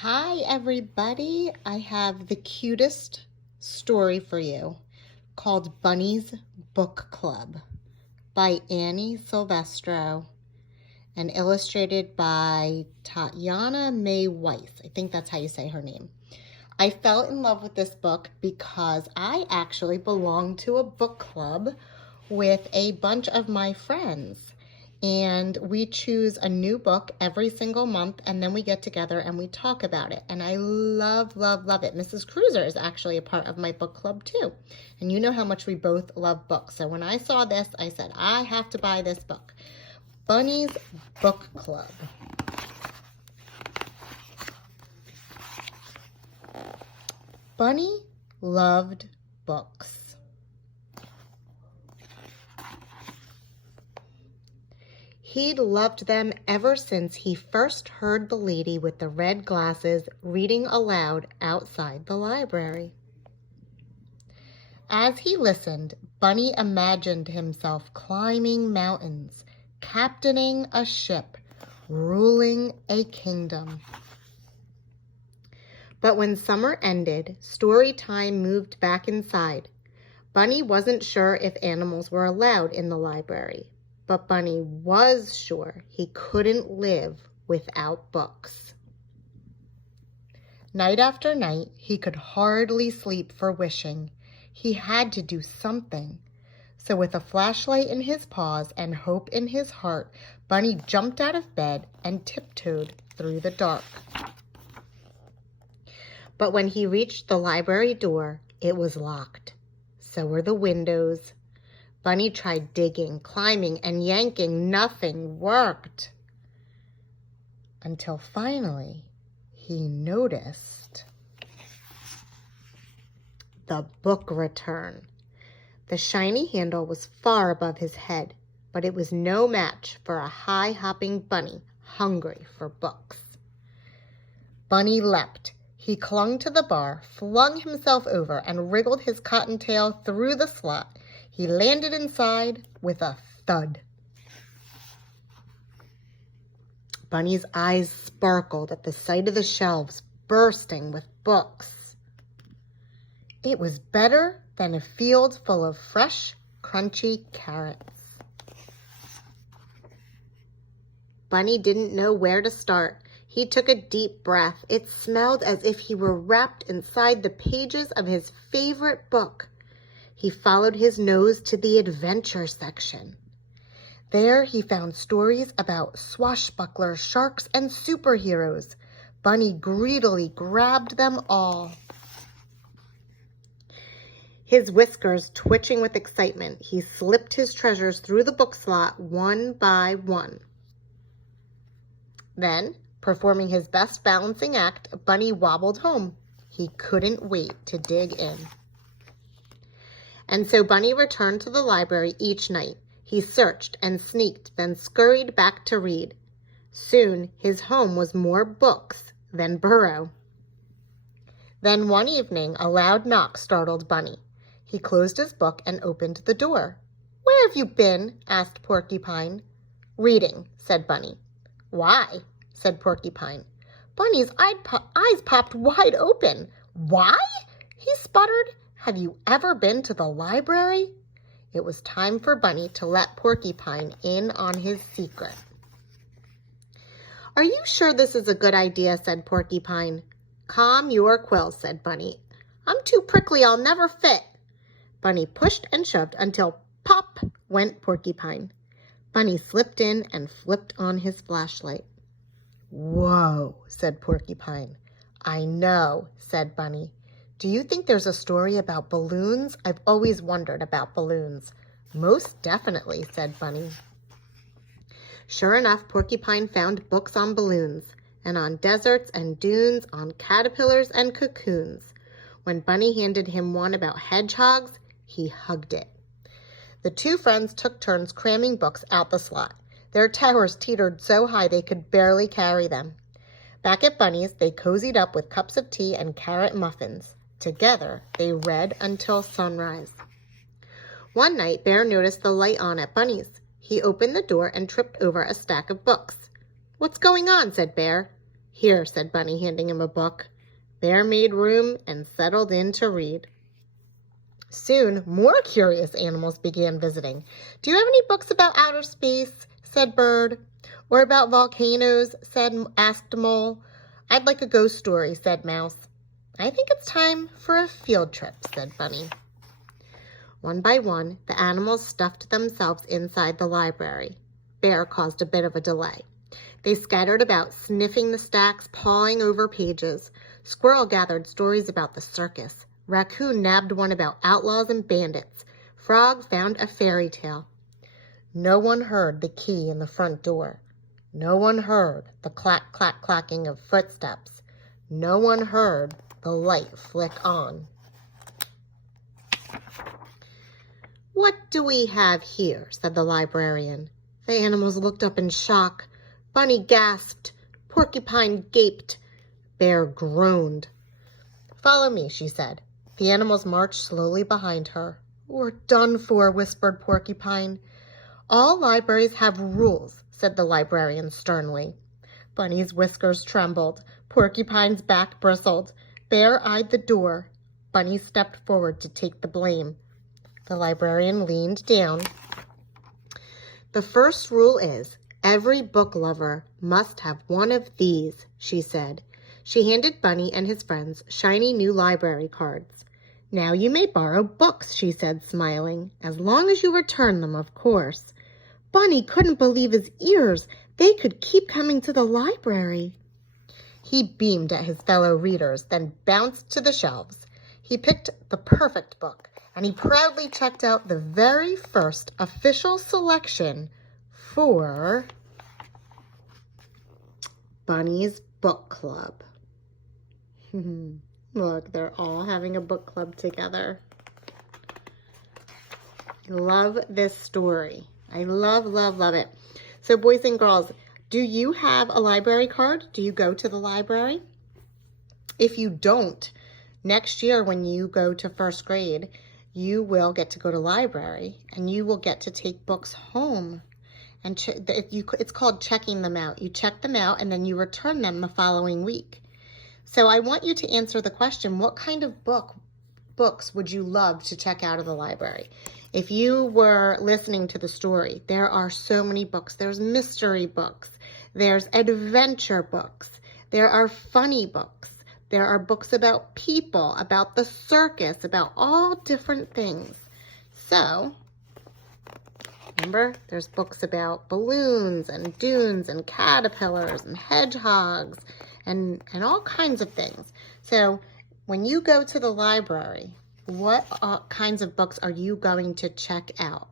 Hi, everybody. I have the cutest story for you called Bunny's Book Club by Annie Silvestro and illustrated by Tatiana May Weiss. I think that's how you say her name. I fell in love with this book because I actually belong to a book club with a bunch of my friends. And we choose a new book every single month, and then we get together and we talk about it. And I love, love, love it. Mrs. Cruiser is actually a part of my book club too. And you know how much we both love books. So when I saw this, I said, I have to buy this book. Bunny's Book Club. Bunny loved books. He'd loved them ever since he first heard the lady with the red glasses reading aloud outside the library. As he listened, Bunny imagined himself climbing mountains, captaining a ship, ruling a kingdom. But when summer ended, story time moved back inside. Bunny wasn't sure if animals were allowed in the library. But Bunny was sure he couldn't live without books. Night after night, he could hardly sleep for wishing. He had to do something. So with a flashlight in his paws and hope in his heart, Bunny jumped out of bed and tiptoed through the dark. But when he reached the library door, it was locked. So were the windows. Bunny tried digging, climbing, and yanking. Nothing worked. Until finally, he noticed the book return. The shiny handle was far above his head, but it was no match for a high-hopping bunny hungry for books. Bunny leapt. He clung to the bar, flung himself over, and wriggled his cottontail through the slot. He landed inside with a thud. Bunny's eyes sparkled at the sight of the shelves bursting with books. It was better than a field full of fresh, crunchy carrots. Bunny didn't know where to start. He took a deep breath. It smelled as if he were wrapped inside the pages of his favorite book. He followed his nose to the adventure section. There he found stories about swashbucklers, sharks, and superheroes. Bunny greedily grabbed them all. His whiskers twitching with excitement, he slipped his treasures through the book slot one by one. Then, performing his best balancing act, Bunny wobbled home. He couldn't wait to dig in. And so Bunny returned to the library each night. He searched and sneaked, then scurried back to read. Soon his home was more books than burrow. Then one evening, a loud knock startled Bunny. He closed his book and opened the door. "Where have you been?" asked Porcupine. "Reading," said Bunny. "Why?" said Porcupine. Bunny's eyes popped wide open. "Why?" he sputtered. "Have you ever been to the library?" It was time for Bunny to let Porcupine in on his secret. "Are you sure this is a good idea?" said Porcupine. "Calm your quills," said Bunny. "I'm too prickly, I'll never fit." Bunny pushed and shoved until pop went Porcupine. Bunny slipped in and flipped on his flashlight. "Whoa," said Porcupine. "I know," said Bunny. "Do you think there's a story about balloons? I've always wondered about balloons." "Most definitely," said Bunny. Sure enough, Porcupine found books on balloons, and on deserts and dunes, on caterpillars and cocoons. When Bunny handed him one about hedgehogs, he hugged it. The two friends took turns cramming books out the slot. Their towers teetered so high they could barely carry them. Back at Bunny's, they cozied up with cups of tea and carrot muffins. Together, they read until sunrise. One night, Bear noticed the light on at Bunny's. He opened the door and tripped over a stack of books. "What's going on?" said Bear. Here, said Bunny, handing him a book. Bear made room and settled in to read. Soon, more curious animals began visiting. Do you have any books about outer space? Said Bird. Or about volcanoes? Asked Mole. I'd like a ghost story, said Mouse. I think it's time for a field trip, said Bunny. One by one, the animals stuffed themselves inside the library. Bear caused a bit of a delay. They scattered about, sniffing the stacks, pawing over pages. Squirrel gathered stories about the circus. Raccoon nabbed one about outlaws and bandits. Frog found a fairy tale. No one heard the key in the front door. No one heard the clack, clack, clacking of footsteps. No one heard the light flick on. What do we have here? Said the librarian. The animals looked up in shock. Bunny gasped. Porcupine gaped. Bear groaned. Follow me, she said. The animals marched slowly behind her. We're done for, whispered Porcupine. All libraries have rules, said the librarian sternly. Bunny's whiskers trembled. Porcupine's back bristled. Bear eyed the door. Bunny stepped forward to take the blame. The librarian leaned down. The first rule is, every book lover must have one of these, she said. She handed Bunny and his friends shiny new library cards. Now you may borrow books, she said, smiling, as long as you return them, of course. Bunny couldn't believe his ears. They could keep coming to the library. He beamed at his fellow readers, then bounced to the shelves. He picked the perfect book, and he proudly checked out the very first official selection for Bunny's Book Club. Look, they're all having a book club together. Love this story. I love, love, love it. So boys and girls, do you have a library card? Do you go to the library? If you don't, next year when you go to first grade, you will get to go to library and you will get to take books home. And it's called checking them out. You check them out and then you return them the following week. So I want you to answer the question, what kind of books would you love to check out of the library? If you were listening to the story, there are so many books. There's mystery books. There's adventure books. There are funny books. There are books about people, about the circus, about all different things. So, remember, there's books about balloons and dunes and caterpillars and hedgehogs and all kinds of things. So when you go to the library, what kinds of books are you going to check out?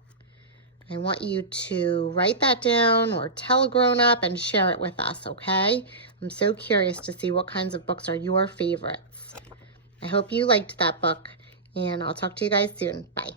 I want you to write that down or tell a grown-up and share it with us, okay? I'm so curious to see what kinds of books are your favorites. I hope you liked that book, and I'll talk to you guys soon. Bye.